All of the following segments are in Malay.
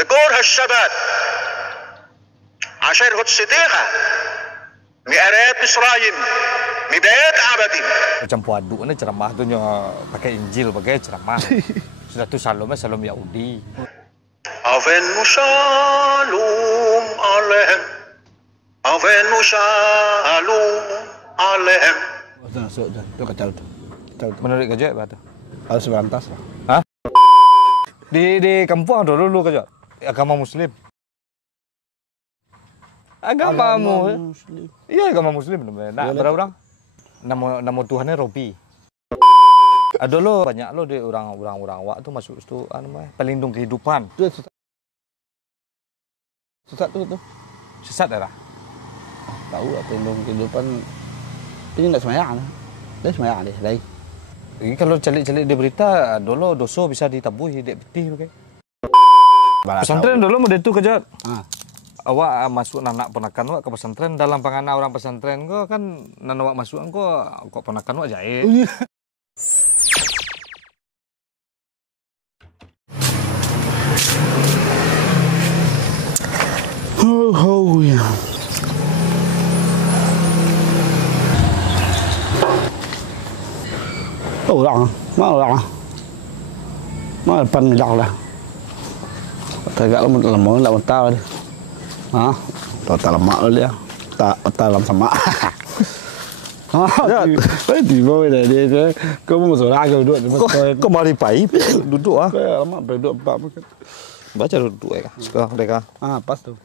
ذكور هالشباب عشان الصديقة مئات إسرائيل بدايات عبدين. Macam puadu ni ceramah tu pakai Injil, pakai ceramah. Sudah tu Shalom Yahudi. Avenu Shalom Alehem. Avenu Shalom Alehem. Itu kacau tu. Menurut kau apa tu? Harus berantas lah. Hah? Di kampung ada dulu kau agama Muslim. Agama Muslim. Iya agama Muslim benar. Nah, berapa orang? Nama Tuhannya Robi. Ada lo banyak lo di orang wak tu masuk situ pelindung kehidupan. Sesat tu. Sesat dah. Tahu lah pelindung kehidupan. Ini tak semayang. Dia semayang dia. Dari. Ini kalau celik-celik di berita dulu dosa bisa ditabuhi dek peti okay? Pesantren dulu mau itu kerja. Awak masuk anak ponakan awak ke pesantren dalam pangana orang pesantren kau kan nan awak masuk kau ponakan awak jahit. Oh ya. Orang, mana pan milang lah. Tegak lama nak mentah dia. Hah? Tak lemak dia. Tak dalam sama. Tiba dia. Kau masuk lagi duduk. Kau mari pai duduk ah. Lama duduk 4 mungkin. Baca duduk sekarang mereka. Pas tu.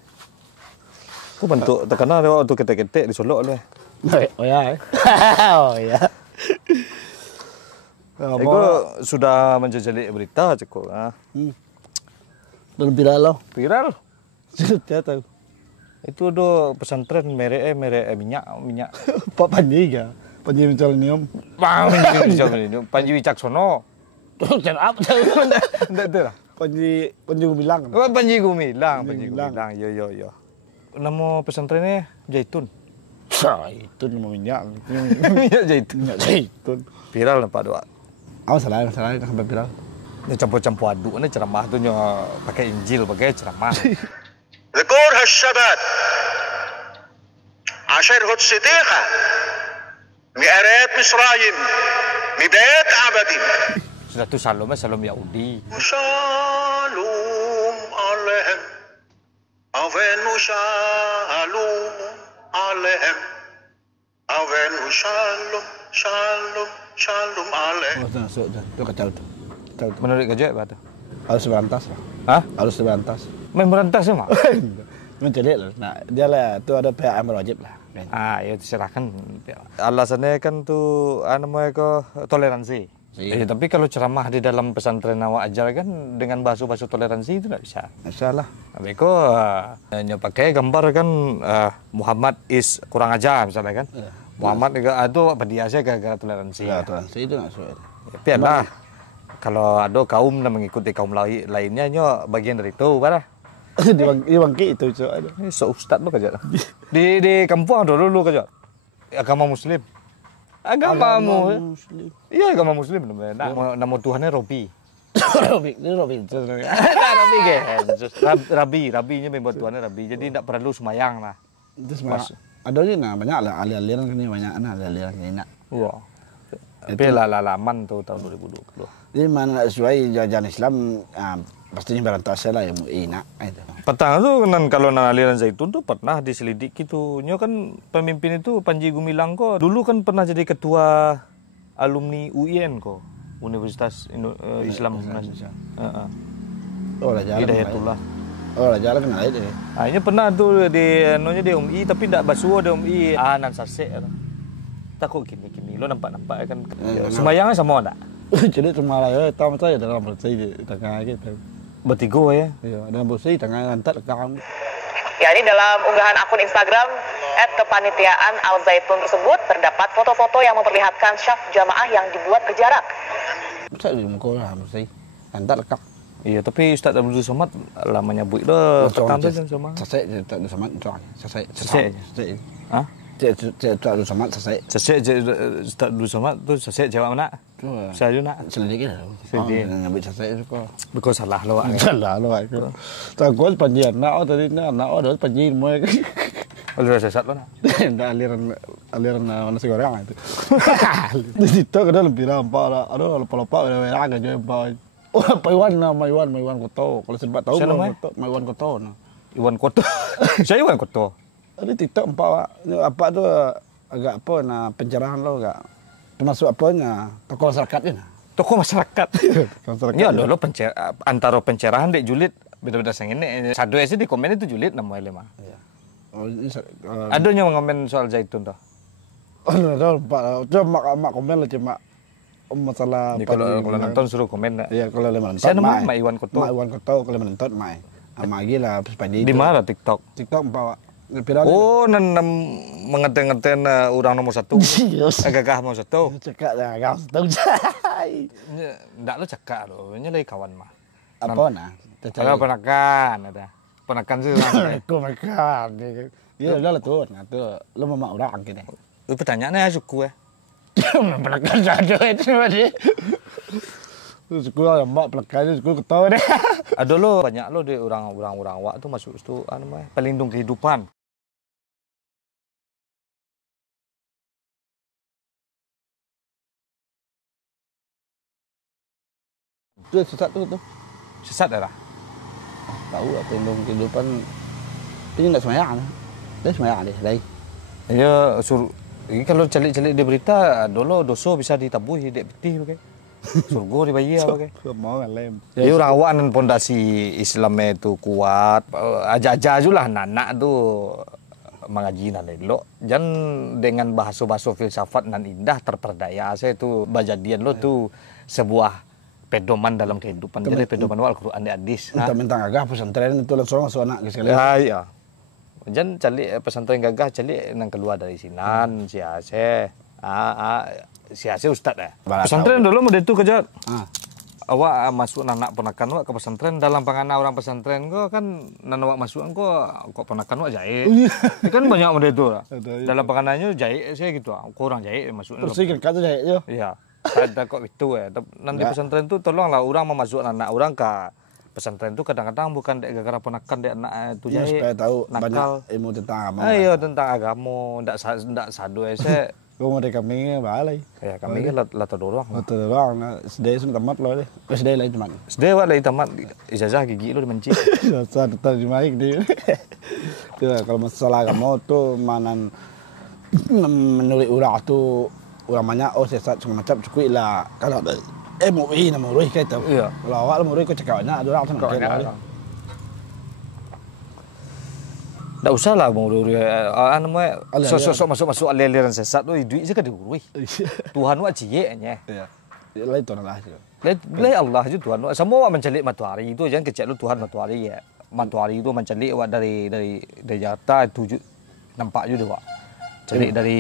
Kau bentuk terkenal dia waktu ketek-ketek disolok dia. Oh ya. Oh ya. Aku sudah menjejelik berita cukup. Dan viral lo. Viral. Sudah tahu. Itu do pesantren merek minyak. Pak Panji ke? Panji Milenium. Panji Wicaksono. Tuh jangan apa tahu. Enggak tu lah. Panji Gumilang. Oh, Panji Gumilang. Yo. Nama pesantrennya Zaitun. Itu nama minyak. Minyak zaitun. Viral nampak doa. Salah sampai viral. Ini campur-campur aduk ni ceramah tu pakai Injil, pakai ceramah. ذكور هالشباب عشان الصديقة مئات إسرائيل بدايات عبدين. Sudah tu Shalom Yahudi. Shalom Alehem. Avenu Shalom Alehem. Avenu Shalom Alehem. Itu kacau tu. Menurut kau apa tu? Harus berantas lah. Hah? Harus berantas. Main berantas mak? Mencelik lah. Nah, dia lah tu ada pihak yang berwajib lah. Ya diserahkan. Alasannya kan tu namanya toleransi. Iya. Tapi kalau ceramah di dalam pesantren awak ajar kan dengan bahasa toleransi itu tak bisa. Masalah. Tapi hanya pakai gambar kan Muhammad is kurang ajar misalnya kan. Muhammad juga itu berdiasnya gara-gara toleransi. Ya, toleransi itu nak soal. Biarlah. Kalau ada kaum yang mengikuti kaum lainnya bagian dari itu, parah. Di bangkit itu ada. Ustaz lo kerja. Di kampung ada dulu kerja. Agama Muslim. Agama Muslim. Iya agama Muslim benar. Nama Tuhannya Robi. Robi. Rabinya membuat Tuhannya Rabi. Jadi tidak perlu semayang lah. Itu ada ni banyak lah aliran ni banyak aliran ni nak. Wah. Tapi laman tu tahun 2020. Jadi mana nak sesuai jalan Islam pastinya berantas lah yang enak itu. Petang tu kan kalau aliran Zaitun tu pernah diselidiki tu. Nyo kan pemimpin itu Panji Gumilang kok. Dulu kan pernah jadi ketua alumni UIN kok. Universitas Islam Indonesia. Oh lah jalan. Hidayatullah. Oh lah jalan kenal itu. Ini pernah tu di UMI tapi tidak basuh di UMI nan sasek. Takut gini. Lo nampak kan. Sembayangnya sama tak? Jadi cuma lah tahu saya dalam bersih di tengah gitu. Bertiga ya? Iya, dalam bersih tengah lantat lekang. Ya, ini dalam unggahan akun Instagram @kepanitiaan Al Zaitun tersebut terdapat foto-foto yang memperlihatkan syaf jamaah yang dibuat berjarak. Saya di muka lah bersih. Lantat lekang. Iya, tapi Ustaz Abdul Somad lama nyebut dah petang tu sama. Sesek tak ada sama tuan. Sesek. Hah? Cek Abdul Somad sesek. Sesek Ustaz Abdul Somad tu sesek jawab mana? itu. Saya nak. Selidiki dah. Selidiki. Ngambil saset suka. Because salah lo. Salah lo aku. Takut panji anak tadi anak ada panji semua. Udah sesat lo nak. aliran nasi goreng itu. Di situ kada lebih rampak lah. Aduh lupa-lupa udah agak aja pak. Oh, Maiwan Koto. Kalau sempat tahu Maiwan Koto. Iwan Koto. Saya Iwan Koto. Ada TikTok apa tu agak apa pencerahan lo agak termasuk apanya tokoh masyarakatnya. Tokoh masyarakat. Ya Masyarakat. dulu antara pencerahan dek julid beda-beda sang ini. Satu sih di komen itu julid namanya lima. Iya. Oh, ini Ada yang ngomen soal zaitun toh. Oh, no, Pak. Cuma mak komen lah cuma masalah Jadi kalau nonton suruh komen. Iya, kalau le menonton. Saya nama Mak Iwan Koto. Mak Iwan Koto kalau menonton mai. Ama lagi lah sepadi. Di mana TikTok? TikTok bawa viral. Oh, nanam mengeten-ngeten orang nomor satu. Agak nomor satu. Cekak dah gam tahu. Ndak lo cekak lo, ini lagi kawan mah. Apa nah? Ada penakan, ada. Penakan sih. Aku makan. Iya, udah lah tuh. Nah, tuh lu mau orang gitu. Itu pertanyaannya ya suku ya. Pelekan saja itu tadi. Suku lah mak pelekan suku ketawa deh. Ada lo banyak lo di orang wak tuh masuk itu namanya pelindung kehidupan. Itu sesat tuh. Sesat dah. Tahu lah pelindung kehidupan. Ini enggak semayang. Dia semayang deh, dari. Ya ini kalau celik-celik di berita dulu dosa bisa ditabuhi dek betih pakai. Surga dibayar pakai. Mau ngelem. Jadi orang awak dan pondasi Islamnya itu kuat. Aja-aja ajulah anak tuh mengaji nan lo. Jangan dengan bahasa-bahasa filsafat nan indah terperdaya. Saya itu bajadian lo tuh sebuah pedoman dalam kehidupan. Jadi pedoman Al-Quran di hadis. Mentang-mentang agak pesantren itu langsung masuk anak sekali. Ya, iya. Jangan cari pesantren gagah cari nang keluar dari sinan si Aceh. Si Aceh ustad ya. Pesantren dulu mau itu kerja. Awak masuk anak penakan awak ke pesantren dalam pengana orang pesantren kok kan nan awak masuk kok penakan awak jahit. Kan banyak model itu lah. Dalam pengananya jahit saya gitu. Kurang jahit masuk. Terus kan kata jahit yo. Iya. Ada kok itu ya. Nanti pesantren itu tolonglah orang memasuk anak orang ke pesantren itu kadang-kadang bukan dek gara-gara ponakan dek anak itu Ya, jahit. supaya tahu nakal. banyak ilmu tentang agama. Iya tentang agama. Ndak sadu saya. Kau mau kami balai. Ya kami kan latar dorong. Betul doang. SD semua tamat loh deh. SD lah tamat. SD awak lagi tamat ijazah gigi lo dimenci. Saya tetap di mic dia. Tuh kalau masalah agama tuh mana menurut orang tuh orang banyak sesat semua macam cukup lah. Kalau MUI nama MUI kayak itu. Iya. Kalau awak MUI kau cakap banyak orang tu nak cakap. Tak usah lah mau namanya sosok masuk aliran sesat tu duit je kan diurui. Tuhan wa cieknya. Iya. Lain tu lah. Lai Allah je Tuhan. Semua mencalik matahari itu jangan kecek lu Tuhan matahari ya. Matahari itu mencalik wa dari Jakarta itu nampak juga Pak. Celik dari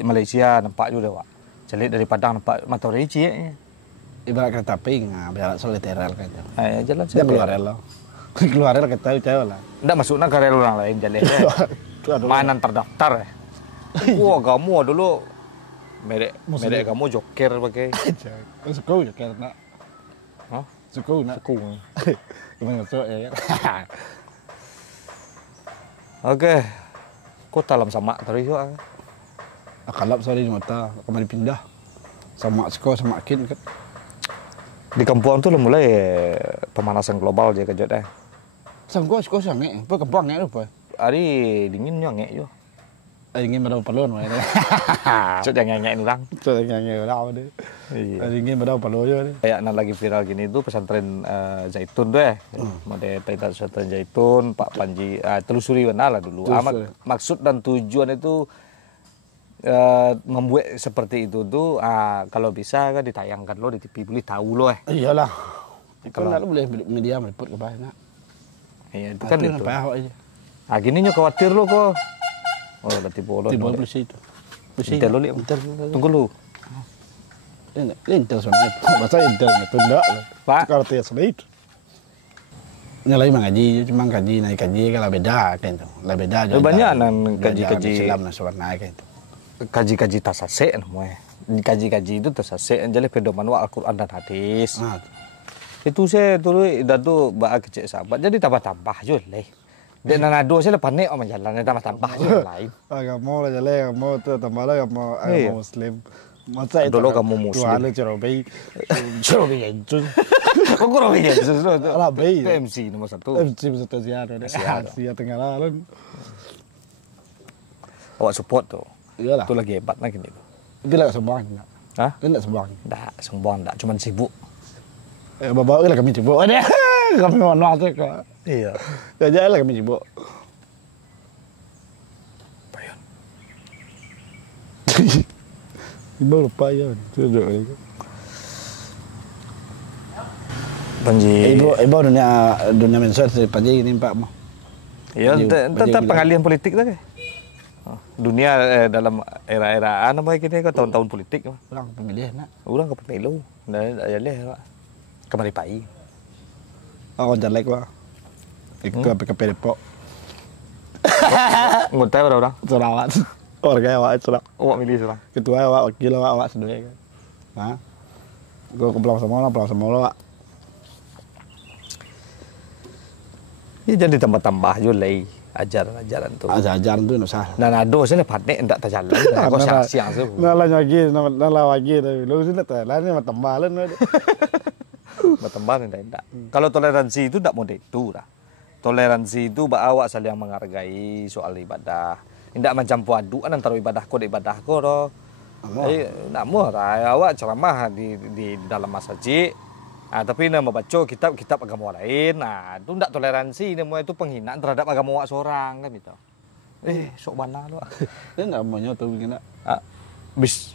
Malaysia nampak juga Pak. Celik dari Padang nampak matahari cieknya. Ibarat kereta api, berjalan soal literal kan. Jalan Dia keluar rel. Keluar rel kita tahu lah. Ndak masuk nak karel orang lain jalan. Mana terdaftar ya. Wah kamu dulu merek kamu joker pakai. Suku joker nak. Hah? Suku nak. Suku. Gimana masuk ya? Oke. Kok talam sama terus ya? Akalap sorry di mata, kemarin pindah. Sama sekolah sama kin kan. Di kampung tu mulai pemanasan global je kejut dah. Sangko sekolah sange, apa kampung ngek apa? Hari dinginnya ngek yo. Ingin berapa pelon mai. Cuk jangan ngek orang. Cuk ngek orang deh. Iya. Ingin berapa pelon je. Kayak nan lagi viral gini tu pesantren Zaitun tu Model pesantren Zaitun, Pak Panji telusuri benar lah dulu. Maksud dan tujuan itu membuat seperti itu tuh kalau bisa kan ditayangkan lo di TV boleh tahu lo Iyalah. Kalau nak boleh media meliput ke bawah nak. Iya itu kan itu. Aja. Gininya khawatir lo kok. Oh berarti bolon. Tiba polisi itu. Polisi lo lihat. Tunggu lu. Ini intel sebenarnya. Bahasa intel tunda. Pak. Kalau tiap sedikit. Nyalai mengaji, cuma kaji naik kaji kalau beda kan itu. Lah beda aja. Banyak nan kaji-kaji Islam nasional kan itu. kaji-kaji tasase namanya. Kaji-kaji itu tasase jadi pedoman wa Al-Qur'an dan hadis. Itu saya dulu dadu ba kecil sahabat jadi tambah-tambah je leh. Dia nanado saya lepas nek jalan tambah-tambah je lain. Agama lah jalan agama tu tambah lah agama Muslim. Masa itu dulu kamu Muslim. Tuhan lu cerobai. Cerobai itu. Kok kurang aja itu. Alah bayi. MC nomor 1. MC nomor 1 siapa deh. Asia Tenggara lah. Awak support tu. Iyalah. Tu lagi hebat lah gini tu. Itu lah sembang. Hah? Itu lah sembang. Dah sembang dah, cuman sibuk. Bapak lah kami sibuk. Ada. Kami mana tu kak. Iya. Jajan lah kami sibuk. Payon. Ibu lupa ya. Tujuh lagi. Panji. Ibu dunia mensos Panji ini Pak mau. Ya, tentang pengalihan politik tu ke? Dunia dalam era-era apa kini kau tahun-tahun politik mah. Orang pemilihan nak. Orang ke pemilu. Dah leh pak. Kemari pai. Aku jelek pak. Ikut PKP Depok. Nguntai orang. Sarawak. Warga awak Sarawak. Awak milih seorang. Ketua awak, wakil awak sendiri kan. Hah? Gua ke Pulau Semula Pak. Ya jadi tambah-tambah je leh ajaran-ajaran tu. Ajaran tu nak salah. Dan ado saya lepas nek ndak terjalan. Kau siang-siang tu. Nala lagi tapi lu sini tak lain ni tambalan ni. Bertambah ndak. Kalau toleransi itu ndak model itu dah. Toleransi itu awak saling menghargai soal ibadah. Ndak macam padu antara ibadah ko dan ibadah ko doh. Ndak mau awak ceramah di dalam masjid. Tapi nama baca kitab agama lain. Itu ndak toleransi, nama itu penghinaan terhadap agama awak seorang kan gitu. Sok mana lu. Ini ndak maunya tu begini. Bisa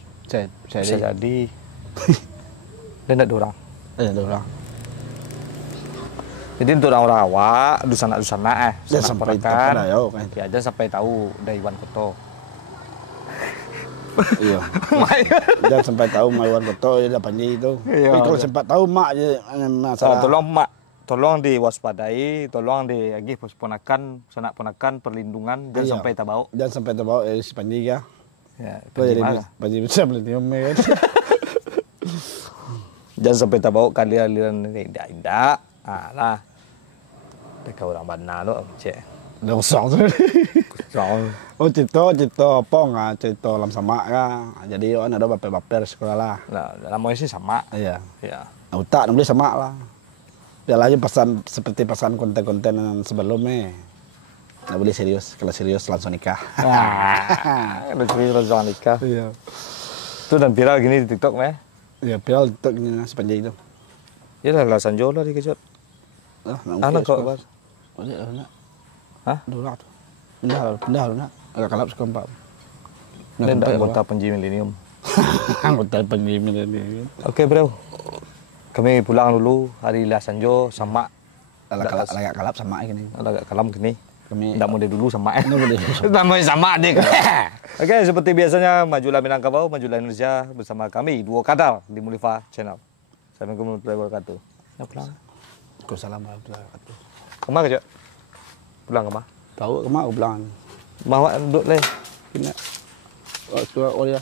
jadi. Dan ndak dorang. Ada orang. Jadi untuk orang-orang awak, dusana-dusana Jangan sampai tahu kan. Ya, jangan sampai tahu Daiwan Koto. Iya. Jangan sampai tahu Maiwan Koto ya Panji itu. Iya, kalau sempat tahu mak je masalah. Tolong mak, tolong diwaspadai, tolong diagih ponakan, sanak ponakan perlindungan jangan sampai tabau. Jangan sampai tabau si Panji ya. Ya, Panji bisa melindungi kan. Jangan sampai tabau kali-aliran indah. Lah. Dekat orang bandar tu, cik. Dah kosong tu. Kosong. Oh cerita pong cerita lam sama kan. Jadi orang ada baper sekolah lah. Nah, namanya sih sama. Iya. Ya. Utak boleh sama lah. Dia lagi pesan seperti pesan konten-konten sebelumnya. Nggak boleh serius. Kalau serius langsung nikah. Kalau serius langsung nikah. Iya. Itu dan viral gini di TikTok meh. Iya viral TikTok ini sepanjang itu. Ya lah Sanjo lah dikejut. Anak kok bas. Oh dia nak. Hah? Dulu tu. Pindah nak. Agak kalap sekompak. Dan tak anggota Panji Millennium. Anggota Panji Millennium. Oke bro. Kami pulang dulu hari lah Sanjo sama. Agak kalap sama ini. Agak kalam gini. Kami tidak mode dulu sama. Tidak mau sama deh. Oke, seperti biasanya majulah Minangkabau, majulah Indonesia bersama kami Duo Kadal di Mulifa Channel. Assalamualaikum warahmatullahi wabarakatuh. Ya pulang. Waalaikumsalam warahmatullahi wabarakatuh. Kemana kerja? Pulang kemana? Tahu kemana aku pulang. Mau duduk leh. Kena. Oh ya.